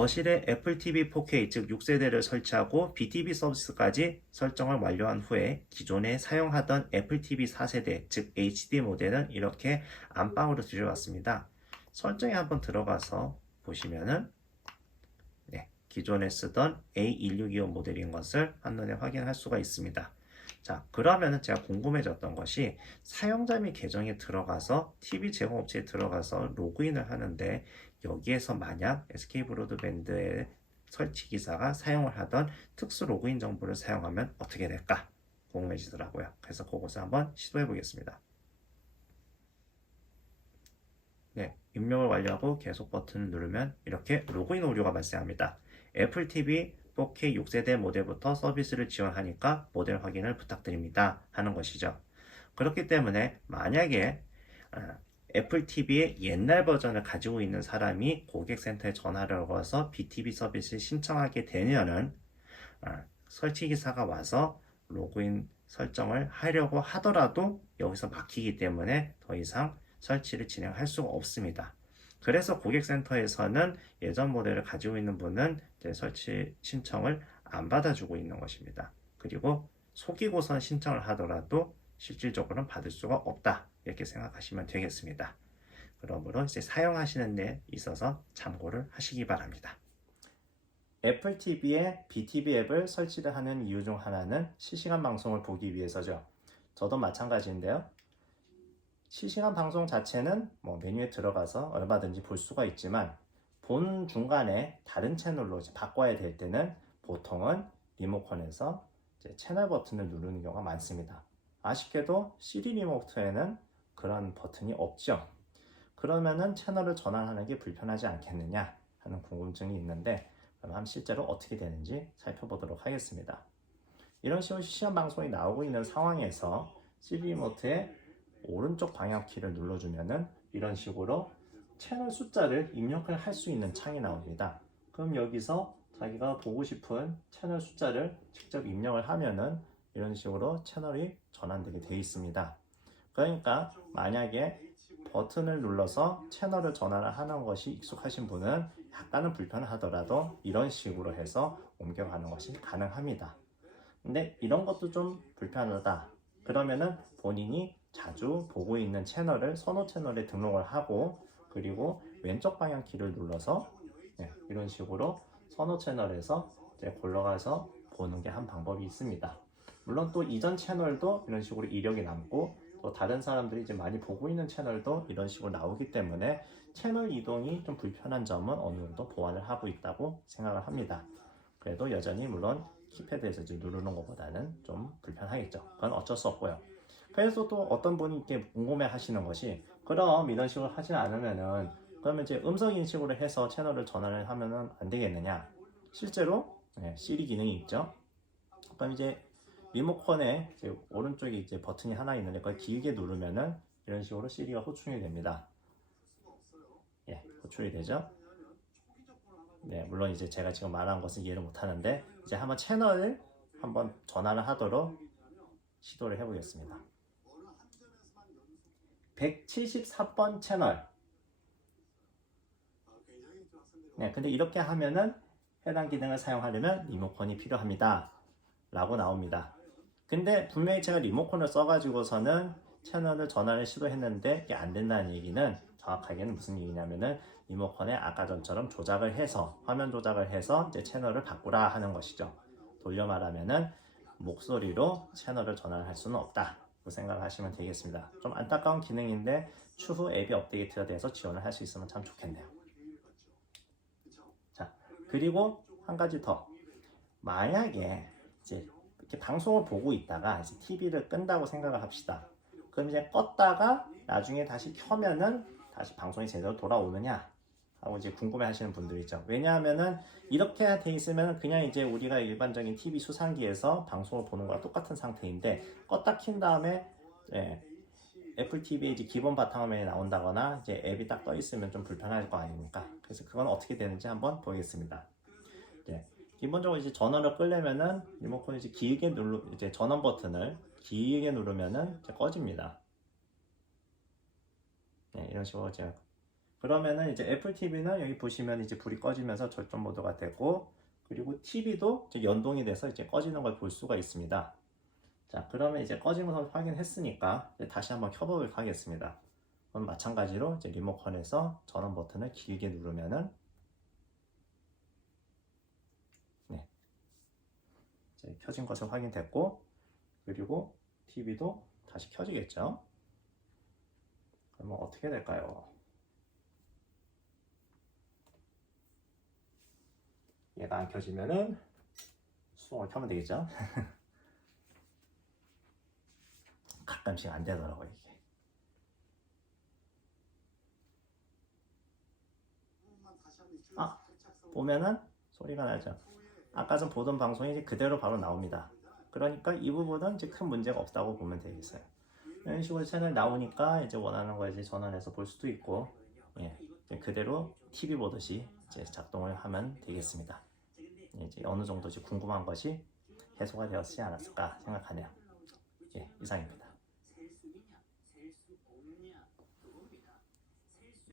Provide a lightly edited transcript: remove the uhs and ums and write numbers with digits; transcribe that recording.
거실에 애플 TV 4K 즉 6세대를 설치하고 BTV 서비스까지 설정을 완료한 후에 기존에 사용하던 애플 TV 4세대 즉 HD 모델은 이렇게 안방으로 들여왔습니다. 설정에 한번 들어가서 보시면은 기존에 쓰던 A1625 모델인 것을 한눈에 확인할 수가 있습니다. 자, 그러면은 제가 궁금해졌던 것이 사용자 및 계정에 들어가서 TV 제공업체에 들어가서 로그인을 하는데 여기에서 만약 SK 브로드밴드의 설치 기사가 사용을 하던 특수 로그인 정보를 사용하면 어떻게 될까 궁금해지더라고요. 그래서 그것을 한번 시도해 보겠습니다. 네, 입력을 완료하고 계속 버튼을 누르면 이렇게 로그인 오류가 발생합니다. 애플 TV 4K 6세대 모델부터 서비스를 지원하니까 모델 확인을 부탁드립니다 하는 것이죠. 그렇기 때문에 만약에 애플 TV의 옛날 버전을 가지고 있는 사람이 고객센터에 전화를 걸어서 BTV 서비스를 신청하게 되면은 설치 기사가 와서 로그인 설정을 하려고 하더라도 여기서 막히기 때문에 더 이상 설치를 진행할 수가 없습니다. 그래서 고객센터에서는 예전 모델을 가지고 있는 분은 설치 신청을 안 받아주고 있는 것입니다. 그리고 속이고선 신청을 하더라도 실질적으로는 받을 수가 없다. 이렇게 생각하시면 되겠습니다. 그러므로 이제 사용하시는 데 있어서 참고를 하시기 바랍니다. 애플 TV에 BTV 앱을 설치를 하는 이유 중 하나는 실시간 방송을 보기 위해서죠. 저도 마찬가지인데요. 실시간 방송 자체는 메뉴에 들어가서 얼마든지 볼 수가 있지만 본 중간에 다른 채널로 바꿔야 될 때는 보통은 리모컨에서 채널 버튼을 누르는 경우가 많습니다. 아쉽게도 CD 리모트에는 그런 버튼이 없죠. 그러면은 채널을 전환하는 게 불편하지 않겠느냐 하는 궁금증이 있는데 그럼 실제로 어떻게 되는지 살펴보도록 하겠습니다. 이런 식으로 실시간 방송이 나오고 있는 상황에서 CD 리모트에 오른쪽 방향키를 눌러주면은 이런 식으로 채널 숫자를 입력을 할 수 있는 창이 나옵니다. 그럼 여기서 자기가 보고 싶은 채널 숫자를 직접 입력을 하면은 이런 식으로 채널이 전환되게 되어 있습니다. 그러니까 만약에 버튼을 눌러서 채널을 전환을 하는 것이 익숙하신 분은 약간은 불편하더라도 이런 식으로 해서 옮겨가는 것이 가능합니다. 근데 이런 것도 좀 불편하다. 그러면은 본인이 자주 보고 있는 채널을 선호 채널에 등록을 하고 그리고 왼쪽 방향 키를 눌러서 이런 식으로 선호 채널에서 골라가서 보는 게 한 방법이 있습니다. 물론 또 이전 채널도 이런 식으로 이력이 남고 또 다른 사람들이 이제 많이 보고 있는 채널도 이런 식으로 나오기 때문에 채널 이동이 좀 불편한 점은 어느 정도 보완을 하고 있다고 생각을 합니다. 그래도 여전히 물론 키패드에서 누르는 것보다는 좀 불편하겠죠. 그건 어쩔 수 없고요. 그래서 또 어떤 분이 이렇게 궁금해 하시는 것이 그럼 이런 식으로 하지 않으면은 그러면 이제 음성 인식으로 해서 채널을 전환을 하면은 안 되겠느냐? 실제로 Siri 기능이 있죠. 그럼 이제 리모컨에 이제 오른쪽에 이제 버튼이 하나 있는데 그걸 길게 누르면은 이런 식으로 Siri가 호출이 됩니다. 호출이 되죠. 물론 이제 제가 지금 말한 것은 이해를 못 하는데 이제 한번 채널을 한번 전환을 하도록 시도를 해보겠습니다. 174번 채널. 근데 이렇게 하면은 해당 기능을 사용하려면 리모컨이 필요합니다. 라고 나옵니다. 근데 분명히 제가 리모컨을 써가지고서는 채널을 전환을 시도했는데 이게 안 된다는 얘기는 정확하게는 무슨 얘기냐면은 리모컨에 아까 전처럼 조작을 해서 화면 조작을 해서 이제 채널을 바꾸라 하는 것이죠. 돌려 말하면은 목소리로 채널을 전환할 수는 없다. 그 생각을 하시면 되겠습니다. 좀 안타까운 기능인데 추후 앱이 업데이트가 돼서 지원을 할 수 있으면 참 좋겠네요. 자, 그리고 한 가지 더. 만약에 이제 이렇게 방송을 보고 있다가 이제 TV를 끈다고 생각을 합시다. 그럼 이제 껐다가 나중에 다시 켜면은 다시 방송이 제대로 돌아오느냐 하고 이제 궁금해 하시는 분들이 있죠. 왜냐하면은 이렇게 돼 있으면 그냥 이제 우리가 일반적인 TV 수상기에서 방송을 보는 거랑 똑같은 상태인데 껐다 킨 다음에 애플 TV의 이제 기본 바탕화면이 나온다거나 이제 앱이 딱 떠 있으면 좀 불편할 거 아닙니까? 그래서 그건 어떻게 되는지 한번 보겠습니다. 기본적으로 이제 전원을 끄려면은 리모컨을 이제 길게 이제 전원 버튼을 길게 누르면은 이제 꺼집니다. 이런 식으로 제가 그러면은 이제 애플 TV는 여기 보시면 이제 불이 꺼지면서 절전 모드가 되고, 그리고 TV도 이제 연동이 돼서 이제 꺼지는 걸 볼 수가 있습니다. 자, 그러면 이제 꺼진 것을 확인했으니까 이제 다시 한번 켜보도록 하겠습니다. 그럼 마찬가지로 이제 리모컨에서 전원 버튼을 길게 누르면은 네, 이제 켜진 것을 확인됐고, 그리고 TV도 다시 켜지겠죠. 그러면 어떻게 될까요? 얘가 안 켜지면은 수동을 켜면 되겠죠. 가끔씩 안 되더라고요, 이게. 아, 보면은 소리가 나죠. 아까 전 보던 방송이 이제 그대로 바로 나옵니다. 그러니까 이 부분은 이제 큰 문제가 없다고 보면 되겠어요. 이런 식으로 채널 나오니까 이제 원하는 거 이제 전환해서 볼 수도 있고, 예, 이제 그대로 TV 보듯이 이제 작동을 하면 되겠습니다. 이제 어느 정도 이제 궁금한 것이 해소가 되었지 않았을까 생각하네요. 예, 이상입니다.